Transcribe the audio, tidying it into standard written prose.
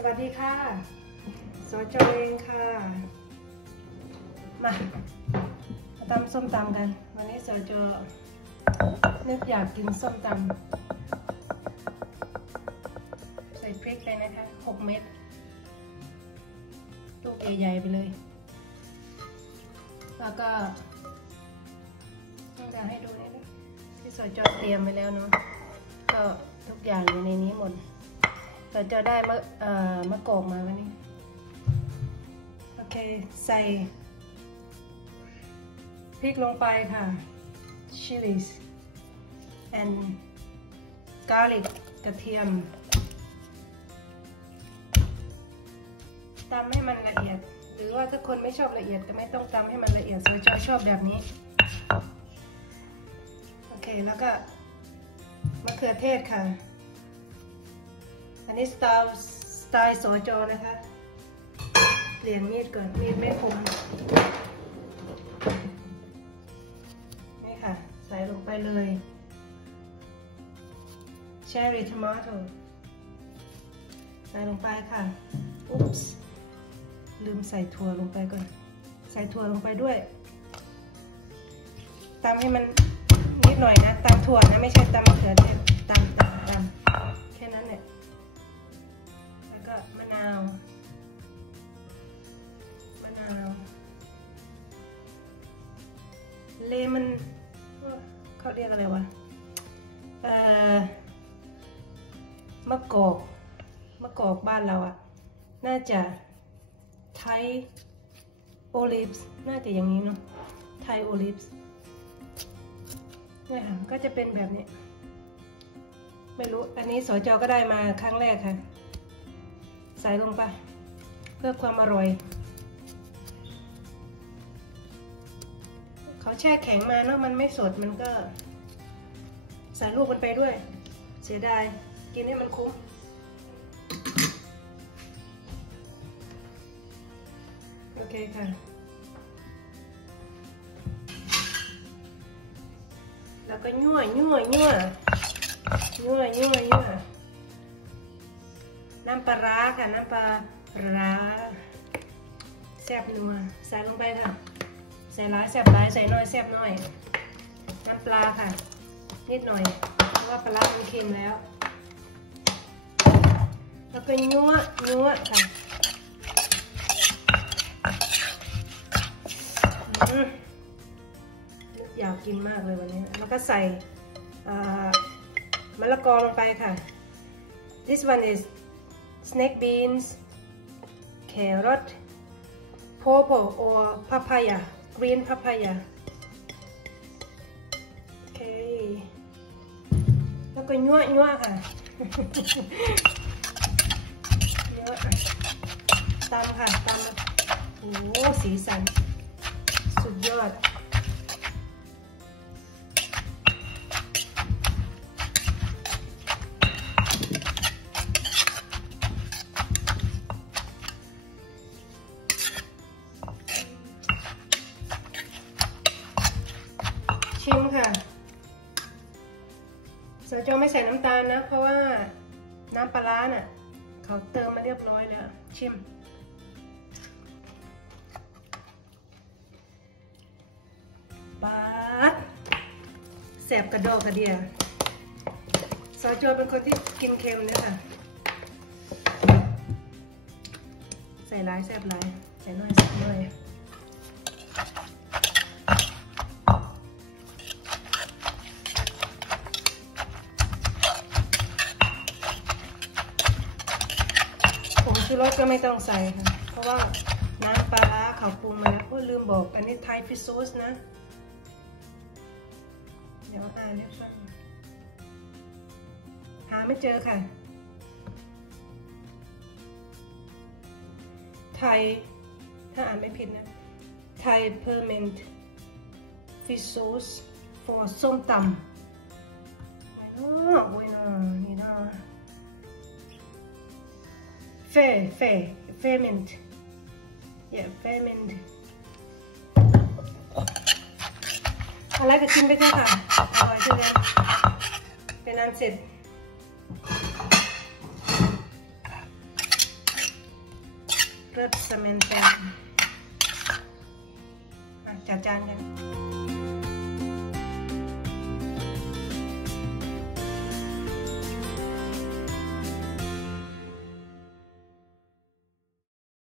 สวัสดีค่ะสจเองค่ะมาตำส้มตำกันวันนี้สจนึกอยากกินส้มตำใส่พริกเลยนะคะ6 เม็ดลูกใหญ่ๆไปเลยแล้วก็ต้องการให้ดูนี่ที่สจเตรียมไว้แล้วเนาะก็ทุกอย่างอยู่ในนี้หมดเราจะได้มะกอกมาวันนี้โอเคใส่พริกลงไปค่ะ chilies and garlic กระเทียมตำให้มันละเอียดหรือว่าถ้าคนไม่ชอบละเอียดก็ไม่ต้องตำให้มันละเอียดส่วนจอยชอบแบบนี้โอเคแล้วก็มะเขือเทศค่ะอันนี้สไตล์สจนะคะเปลี่ยนมีดก่อนมีดไม่คมนี่ค่ะใส่ลงไปเลยเชอร์รี่ทอมาโต้ใส่ลงไปค่ะอุ๊ปส์ลืมใส่ถั่วลงไปก่อนใส่ถั่วลงไปด้วยตำให้มันนิดหน่อยนะตำถั่วนะไม่ใช่ตำมะเขือเทศตำแค่นั้นแหละแล้วก็มะนาวเลมอนเขาเรียกอะไรวะมะกอกบ้านเราอะน่าจะไทยโอลิฟส์น่าจะอย่างนี้เนาะไทยโอลิฟส์เนี่ยค่ะก็จะเป็นแบบนี้ไม่รู้อันนี้สจก็ได้มาครั้งแรกค่ะใส่ลงไปเพื่อความอร่อยเขาแช่แข็งมาเนาะมันไม่สดมันก็ใส่ลูกมันไปด้วยเสียดายกินให้มันคุ้มโอเคค่ะแล้วก็ยั่วน้ำปลาร้าค่ะน้ำปลาร้าแซ่บนัวใส่ลงไปค่ะใส่ร้ายแซ่บร้ายใส่น้อยแซ่บน้อยน้ำปลาค่ะนิดหน่อยเพราะว่าปลาร้ามันเค็มแล้วแล้วก็ยั่วค่ะอยากกินมากเลยวันนี้แล้วก็ใส่มะละกอลงไปค่ะ This one is snake beans carrot purple or papaya green papaya โอเคแล้วก็ยั่วค่ะตำค่ะตำโอ้สีสันสุดยอดชิมค่ะสจไม่ใส่น้ำตาลนะเพราะว่าน้ำปลาร้าน่ะเขาเติมมาเรียบร้อยแล้วชิมป๊าดแสบกระดอกกระเดียสจเป็นคนที่กินเค็มเนี่ยค่ะใส่ร้ายแสบร้ายใส่น้อยแสบน้อยชูรสก็ไม่ต้องใส่ค่ะเพราะว่าน้ำปลาร้าเขาปรุงมาแล้วลืมบอกอันนี้ไทยฟิชซอสนะเดี๋ยวอ่านให้ฟังหาไม่เจอค่ะไทยถ้าอ่านไม่ผิดนะไทยเพอร์เมนต์ฟิชซอส for ส้มตำโอ้ยเนาะนี่เนาะferment yeah ferment อะไรก็กินไปเถอะค่ะอร่อยจังเลยเป็นอันเสร็จ รสเมนเตนจัดจานกัน